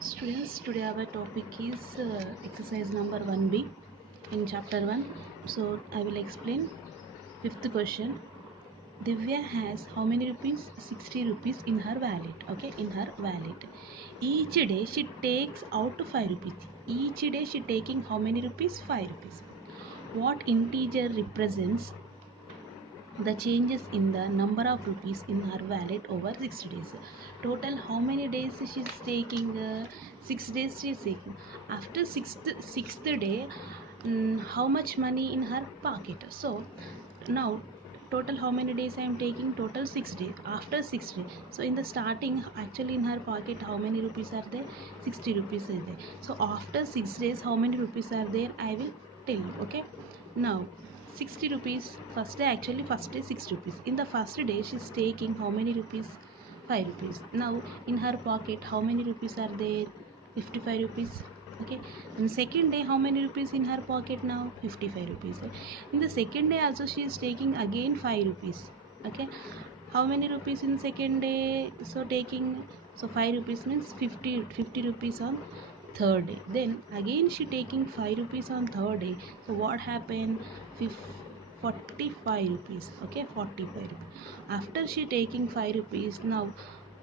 Students, today our topic is exercise number 1B in chapter 1. So I will explain. Fifth question. Divya has how many rupees? 60 rupees in her wallet. Okay, in her wallet. Each day she takes out 5 rupees. Each day she taking how many rupees? 5 rupees. What integer represents the changes in the number of rupees in her wallet over 60 days? Total how many days she is taking? 6 days she is taking. After sixth day, how much money in her pocket? So now total how many days I am taking? Total 6 days. After 6 days, so in the starting, actually in her pocket how many rupees are there? 60 rupees is there. So after 6 days how many rupees are there? I will tell you. Okay, now 60 rupees. First day, actually first day 6 rupees. In the first day she is taking how many rupees? 5 rupees. Now in her pocket how many rupees are there? 55 rupees. Okay, and second day how many rupees in her pocket? Now 55 rupees. In the second day also she is taking again 5 rupees. Okay, how many rupees in second day? So taking, so 5 rupees means 50 rupees on third day. Then again she taking 5 rupees on third day. So what happened? 45 rupees. Okay, 45 rupees. After she taking 5 rupees, now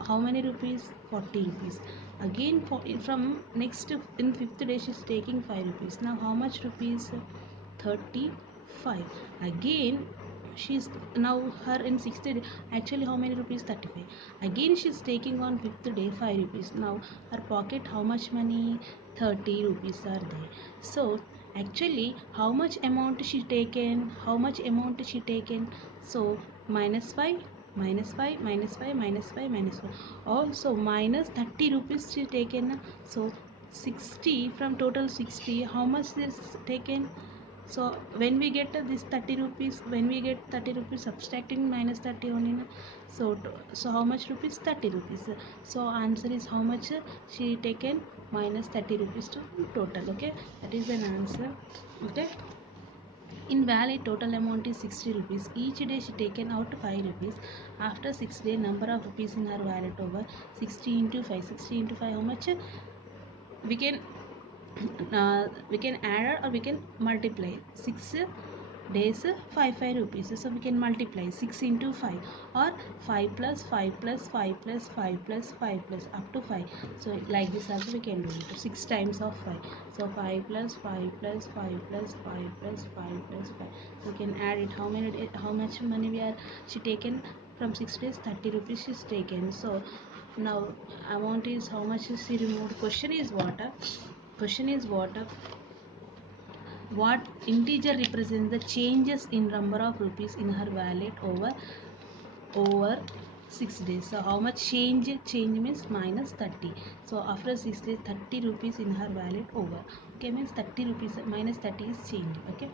how many rupees? 40 rupees. Again from next in fifth day she is taking 5 rupees. Now how much rupees? 35. Again she's now her in sixth day, actually how many rupees? 35. Again she's taking on fifth day 5 rupees. Now her pocket how much money? 30 rupees are there. So actually how much amount she taken? How much amount she taken? So minus 5, minus 5, minus 5, minus 5, minus 5. Also minus 30 rupees she taken. So 60 from total 60, how much is taken? So when we get this 30 rupees, when we get 30 rupees, subtracting minus 30 only na? So how much rupees? 30 rupees. So answer is how much she taken? Minus 30 rupees to total. Okay, that is an answer. Okay, in wallet total amount is 60 rupees. Each day she taken out 5 rupees. After 6 day, number of rupees in her wallet over 60 into 5. 60 into 5 how much? We can add or we can multiply. 6 days 5 rupees, so we can multiply 6 into 5, or 5 plus 5 plus 5 plus 5 plus 5 plus up to 5. So like this also we can do it. 6 times of 5, so 5 plus 5 plus 5 plus 5 plus 5 plus 5. We can add it. How much money we are she taken from 6 days? 30 rupees she is taken. So now amount is how much is she removed? Question is what integer represents the changes in number of rupees in her wallet over 6 days? So how much change means minus 30. So after 6 days 30 rupees in her wallet over. Okay, means 30 rupees minus 30 is change. Okay,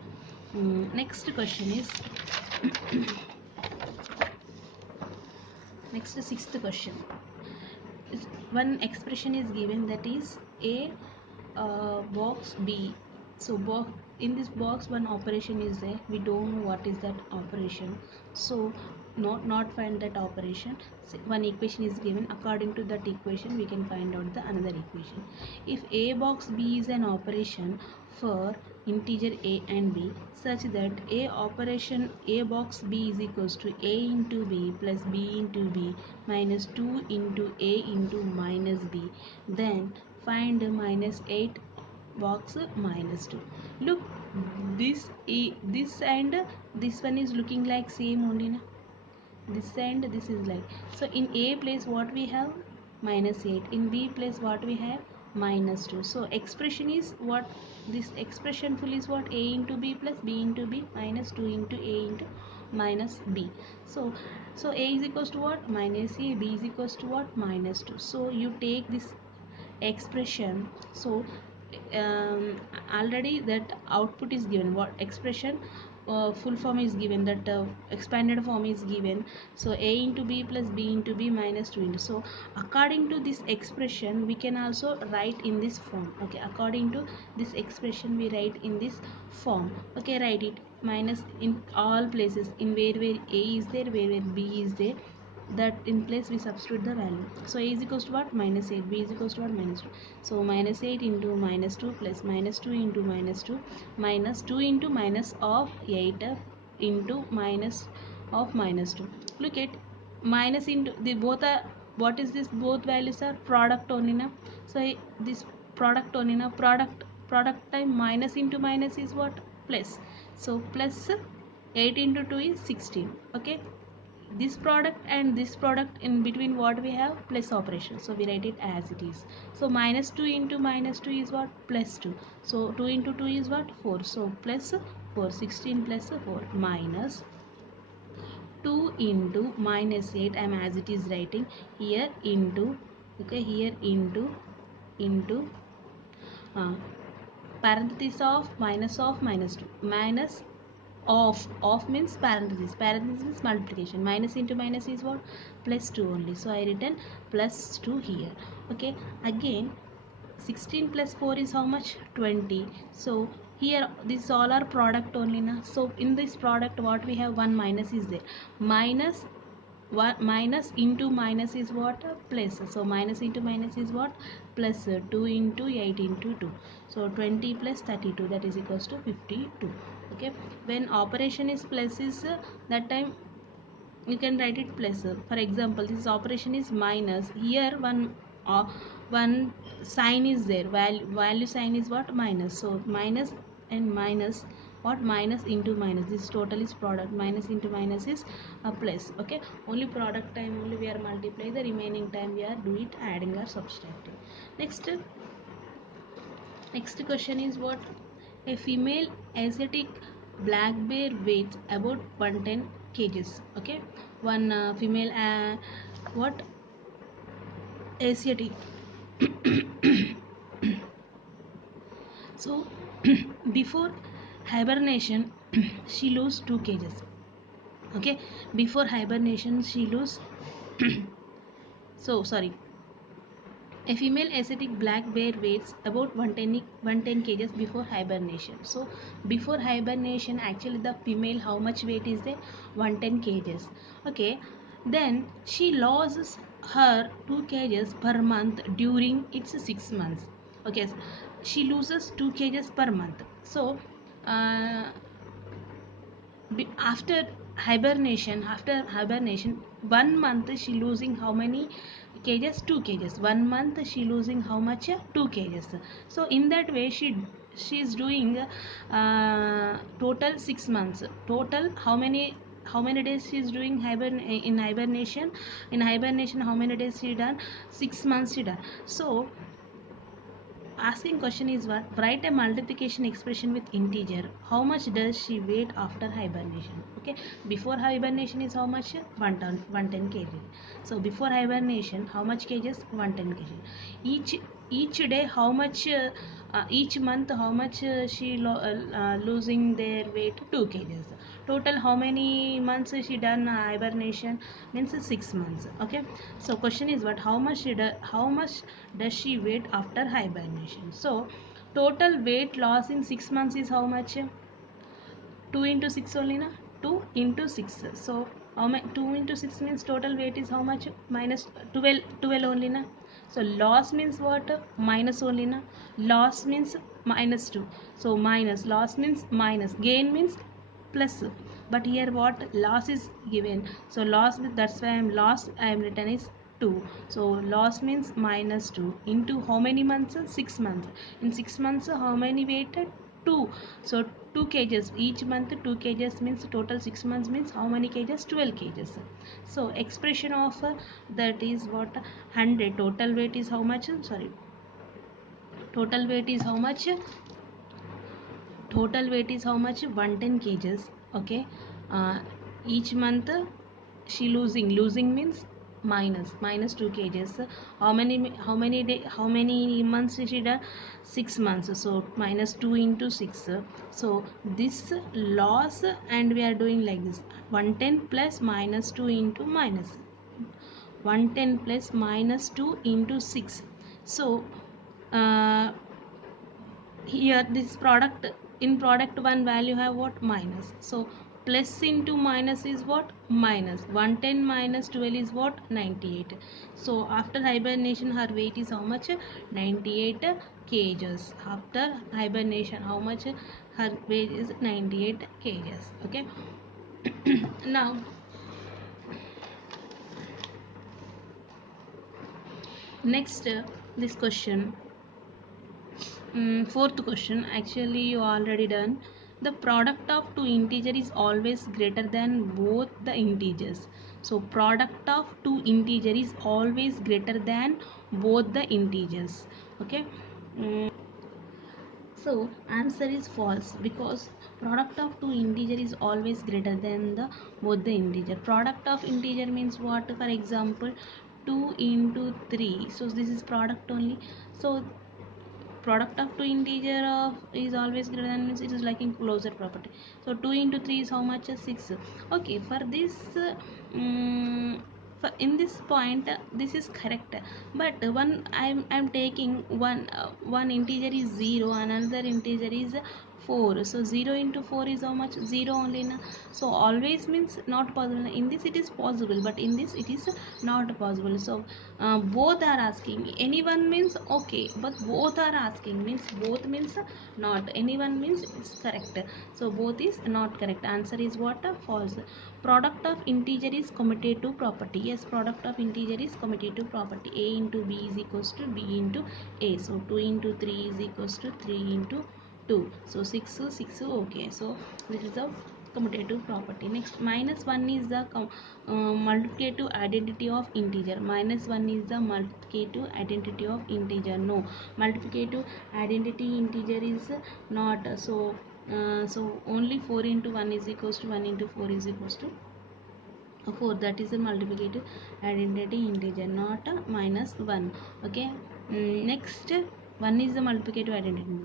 next question is next sixth question. One expression is given, that is a box B. So in this box one operation is there. We don't know what is that operation, so not find that operation. So one equation is given. According to that equation we can find out the another equation. If a box B is an operation for integer a and b, such that a box B is equals to a into b plus b into b minus 2 into a into minus b, then find minus 8 box minus 2. Look, this and this one is looking like same only na? This and this is like, so in a place what we have? Minus 8. In b place what we have? Minus 2. So expression is what? This expression full is what? A into b plus b into b minus 2 into a into minus b. So a is equals to what? Minus a. B is equals to what? Minus 2. So you take this expression. So already that output is given. What expression? Full form is given, that expanded form is given. So a into b plus b into b minus 2 into. So according to this expression we can also write in this form. Okay, according to this expression we write in this form. Okay, write it minus in all places, in where a is there, where b is there, that in place we substitute the value. So a is equals to what? Minus 8. B is equals to what? Minus 2. So minus 8 into minus 2 plus minus 2 into minus 2 minus 2 into minus of 8 into minus of minus 2. Look at minus into the both are, what is this? Both values are product only now. So this product only now. Product time minus into minus is what? Plus. So plus 8 into 2 is 16. Okay, this product and this product in between what we have? Plus operation, so we write it as it is. So minus 2 into minus 2 is what? Plus 2. So 2 into 2 is what? 4. So plus 4. 16 plus 4 minus 2 into minus 8, I am as it is writing here into, okay, here into uh, parenthesis of minus 2 minus of means parenthesis means multiplication. Minus into minus is what? Plus 2 only, so I written plus 2 here. Okay, again 16 plus 4 is how much? 20. So here this all are product only na. So in this product what we have? One minus is there. Minus 1 minus into minus is what? Plus. So minus into minus is what? Plus 2 into 8 into 2. So 20 plus 32, that is equals to 52. Okay, when operation is plus is that time you can write it plus. For example, this operation is minus, here one sign is there, value sign is what? Minus. So minus and minus, what? Minus into minus, this total is product. Minus into minus is a plus. Okay, only product time only we are multiply, the remaining time we are do it adding or subtracting. Next question is what? A female Asiatic black bear weighs about 110 kgs. Okay, one female what? Asiatic. So before hibernation she lose 2 kgs. Okay, before hibernation she lose so sorry, a female Asiatic black bear weighs about 110 kgs before hibernation. So before hibernation actually the female how much weight is there? 110 kgs. Okay, then she loses her 2 kgs per month during its 6 months. Okay, she loses 2 kgs per month. So uh, after hibernation 1 month she losing how many kgs? 2 kgs. 1 month she losing how much? 2 kgs. So in that way she is doing total 6 months. Total how many days she is doing in hibernation? In hibernation how many days she done? 6 months she done. So asking question is what? Write a multiplication expression with integer. How much does she weight after hibernation? Okay, before hibernation is how much? 110 kg. So before hibernation how much kgs? 110 kg. Each day how much? Each month how much she losing their weight? 2 kgs. Total how many months she done hibernation? Means 6 months. Okay, so question is what? How much does she weight after hibernation? So total weight loss in 6 months is how much? 2 into 6 only na. 2 into 6. So how much? 2 into 6 means total weight is how much? Minus 12 only na. So loss means what? Minus only na. Loss means minus 2. So minus, loss means minus, gain means plus. But here what? Loss is given. So loss, that's why I am loss, I am written is 2. So loss means minus 2 into how many months? 6 months. In 6 months how many weight? 2. So 2 kgs each month. 2 kgs means total 6 months means how many kgs? 12 kgs. So expression of that is what? 100. Total weight is how much? Sorry, total weight is how much? Total weight is how much? 110 kgs. Okay, uh, each month she losing means minus 2 kgs. How many months she done? 6 months. So minus 2 into 6. So this loss, and we are doing like this: 110 plus minus 2 into minus 110 plus minus 2 into 6. So uh, here this product, in product one value have what? Minus. So plus into minus is what? Minus 110 minus 12 is what? 98. So after hibernation her weight is how much? 98 kgs. After hibernation how much her weight is? 98 kgs. Okay. Now next this question, fourth question, actually you already done. The product of two integer is always greater than both the integers. So product of two integer is always greater than both the integers. Okay. Mm, so answer is false, because product of two integer is always greater than the both the integer. Product of integer means what? For example, 2 into 3, so this is product only. So product of two integer of is always greater than, means it is like in closure property. So 2 into 3 is how much? 6. Okay, for this for in this point this is correct, but one I'm taking one integer is 0, another integer is 4. So 0 into 4 is how much? 0 only na. So always means not possible. In this it is possible, but in this it is not possible. So both are asking, anyone means okay, but both are asking means both means not, anyone means it's correct. So both is not correct. Answer is what? False. Product of integer is commutative property. Yes, product of integer is commutative property. A into b is equals to b into a. So 2 into 3 is equals to 3 into 2. So 6 6. Okay, so this is the commutative property. Next, minus 1 is the multiplicative identity of integer. Minus 1 is the multiplicative identity of integer. No, multiplicative identity integer is not. So so only 4 into 1 is equals to 1 into 4 is equals to 4. That is a multiplicative identity integer, not a minus 1. Okay. Next, 1 is the multiplicative identity.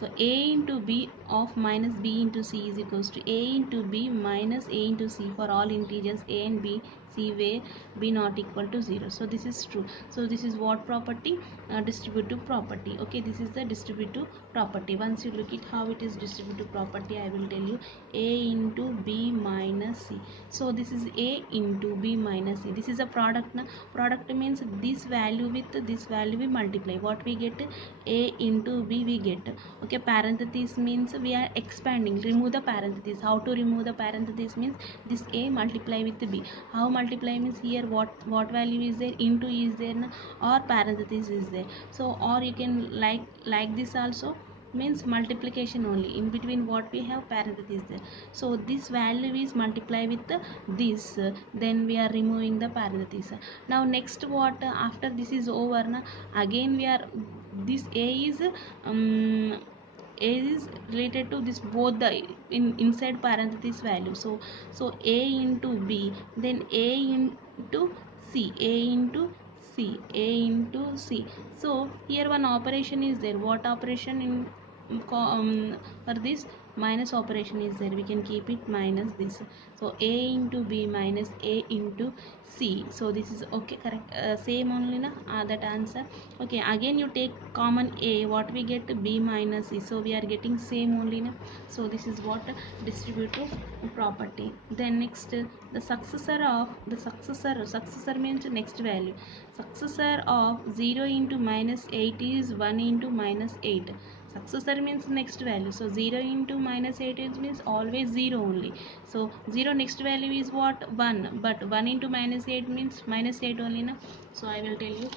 So a into b of minus b into c is equals to a into b minus a into c for all integers a and b, c where b not equal to 0. So this is true. So this is what property? Distributive property. Okay, this is the distributive property. Once you look at how it is distributive property, I will tell you. A into b minus c. So this is a into b minus c. This is a product na. Product means this value with this value we multiply. What we get? A into b we get. Okay, parenthesis means we are expanding. Remove the parenthesis. How to remove the parenthesis means this a multiply with b. How multiply means here what value is there? Into is there na? Or parenthesis is there. So or you can like this also, means multiplication only. In between what we have? Parenthesis there. So this value is multiply with this, then we are removing the parenthesis. Now next what? After this is over na, again we are, this a is related to this both the inside parenthesis value. So a into b, then a into c, a into c, a into c. So here one operation is there. What operation? For this minus operation is there, we can keep it minus this. So a into b minus a into c. So this is okay, correct. Same only na, that answer. Okay, again you take common a, what we get? B minus c. So we are getting same only na. So this is what? Distributive property. Then next, the successor means next value. Successor of 0 into minus 8 is 1 into minus 8. Successor means next value. So 0 into minus 8 means always 0 only. So 0 next value is what? 1. But 1 into minus 8 means minus 8 only na. So I will tell you,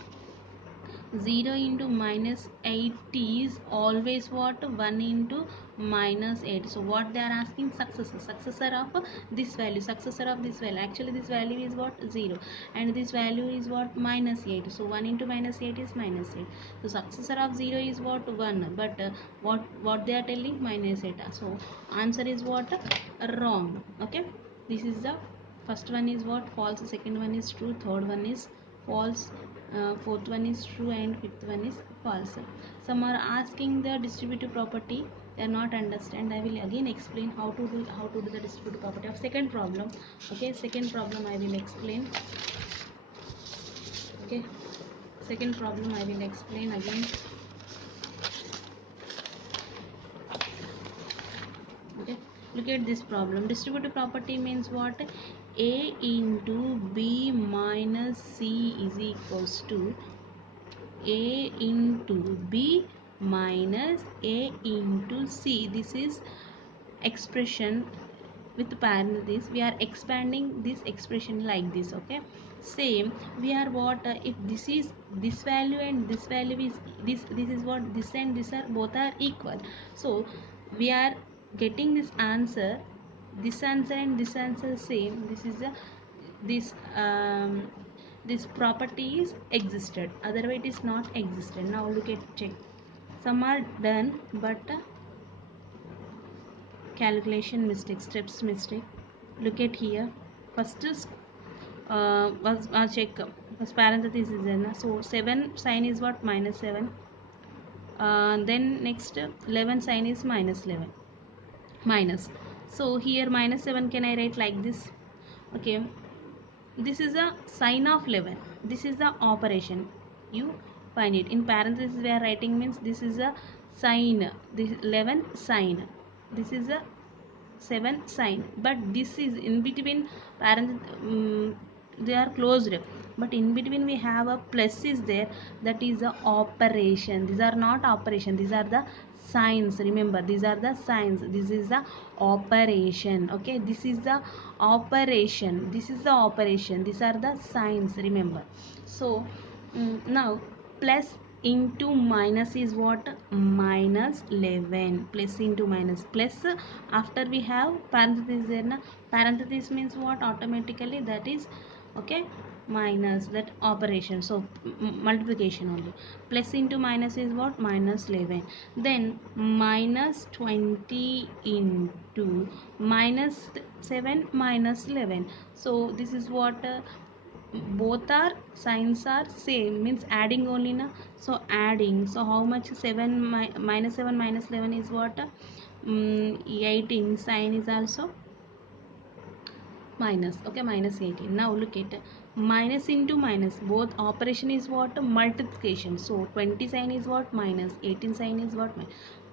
0 into minus 8 is always what? 1 into minus 8. So what they are asking? Successor of this value. Successor of this value, actually this value is what? 0, and this value is what? Minus 8. So 1 into minus 8 is minus 8. So successor of 0 is what? 1, but what they are telling? Minus 8. So answer is what? Wrong. Okay, this is the first one is what? False. Second one is true. Third one is false. Fourth one is true, and fifth one is false. Some are asking the distributive property, they are not understand. I will again explain how to do the distributive property of second problem. Okay, second problem I will explain. Okay, second problem I will explain again. Okay, Look at this problem. Distributive property means what? A into B minus C is equals to A into B minus A into C. This is expression with parentheses. We are expanding this expression like this. Okay, same we are what, if this is this value and this value is this is what, this and this are both are equal, so we are getting this answer and this answer same. This is a this this property is existed, otherwise it is not existed. Now look at check, some are done but calculation mistake, steps mistake. Look at here, first is was check, was parenthesis is there na? So 7 sign is what, minus 7, then next 11 sign is minus 11 minus, so here minus 7 can I write like this. Okay, this is a sign of 11, this is the operation, you find it in parenthesis. We are writing means this is a sign, this 11 sign, this is a 7 sign, but this is in between they are closed, but in between we have a plus is there, that is a operation. These are not operation, these are the signs. Remember, these are the signs, this is the operation. Okay, this is the operation, this is the operation, these are the signs, remember. So now plus into minus is what, minus 11, plus into minus plus, after we have parenthesis there na, parenthesis means what, automatically that is okay, minus that operation, so multiplication only. Plus into minus is what, minus 11, then minus 20 into minus 7 minus 11, so this is what, both are signs are same, means adding only na, so adding, so how much, 7 minus 7 minus 11 is what, 18, sign is also minus. Okay, minus 18. Now look at minus into minus, both operation is what, multiplication, so 20 sign is what, minus 18 sign is what,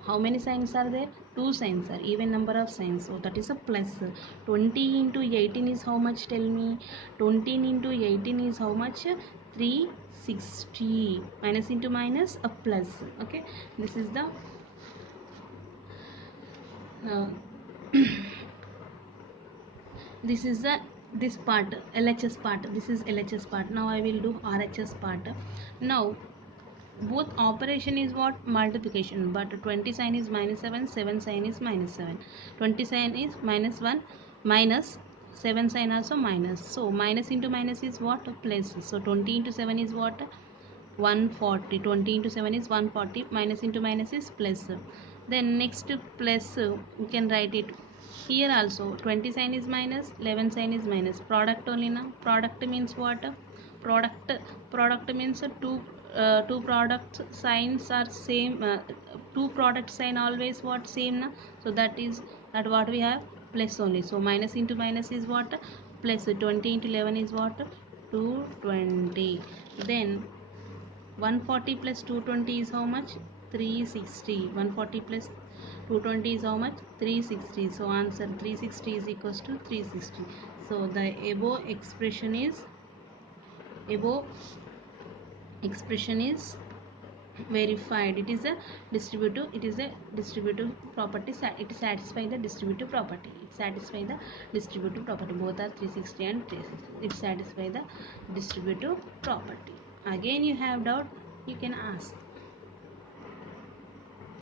how many signs are there, two signs are even number of signs, so that is a plus. 20 into 18 is how much, tell me, 20 into 18 is how much, 360, minus into minus a plus. Okay, this is the uh, this is the this part, LHS part, this is LHS part. Now I will do RHS part. Now both operation is what, multiplication, but 20 sign is minus 7, 7 sign is minus 7, 20 sign is minus 1 minus 7 sign also minus, so minus into minus is what, plus, so 20 into 7 is what, 140, 20 into 7 is 140, minus into minus is plus. Then next plus, you can write it here also, 20 sign is minus, 11 sign is minus, product only now. Product means what, product means two product signs are same, two product sign always what, same na, so that is that what we have, plus only, so minus into minus is what, plus. 20 into 11 is what, 220, then 140 plus 220 is how much, 360, 140 plus 220 is how much, 360, so answer 360 is equals to 360. So the above expression is verified. It is a distributive property, it satisfies the distributive property, both are 360 and 360, it satisfies the distributive property. Again you have doubt, you can ask.